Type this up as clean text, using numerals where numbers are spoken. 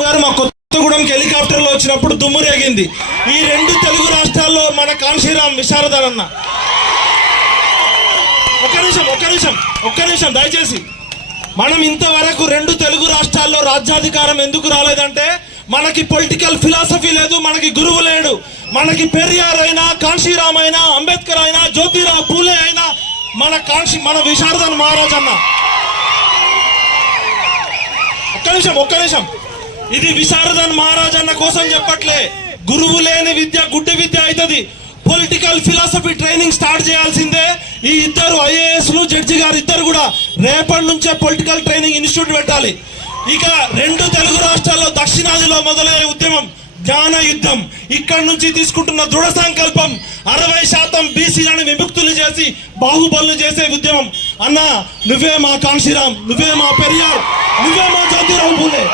గారు మా కొత్తగూడెంకి హెలికాప్టర్లో వచ్చినప్పుడు దుమ్ము రేగింది. ఈ రెండు తెలుగు రాష్ట్రాల్లో మన కాన్షీరామ్ విశారదరన్న. ఒక్క నిమిషం దయచేసి. మనం ఇంతవరకు రెండు తెలుగు రాష్ట్రాల్లో రాజ్యాధికారం ఎందుకు రాలేదంటే మనకి పొలిటికల్ ఫిలాసఫీ లేదు, మనకి గురువు లేడు. మనకి పెరియార్ అయినా, కాన్షీరామ్ అయినా, అంబేద్కర్ అయినా, జ్యోతిరావు పూలే అయినా మన విశారదన్ మహారాజ్ అన్న. ఒక్క నిమిషం ఇది విశారదన్ మహారాజ్ అన్న కోసం చెప్పట్లే. గురువు లేని విద్య గుడ్డి విద్య అవుతుంది. పొలిటికల్ ఫిలాసఫీ ట్రైనింగ్ స్టార్ట్ చేయాల్సిందే. ఈ ఇద్దరు ఐఏఎస్లు జడ్జి గారు ఇద్దరు కూడా రేపటి నుంచే పొలిటికల్ ట్రైనింగ్ ఇన్స్టిట్యూట్ పెట్టాలి. ఇక రెండు తెలుగు రాష్ట్రాల్లో దక్షిణాదిలో మొదలయ్యే ఉద్యమం జ్ఞాన యుద్ధం. ఇక్కడి నుంచి తీసుకుంటున్న దృఢ సంకల్పం 60% బీసీలను విముక్తులు చేసి బాహుబలులు చేసే ఉద్యమం. అన్నా నువ్వే మా కాన్షీరామ్, నువ్వే మా పెరియార్, నువ్వే మా జ్యోతిరావు పూలే.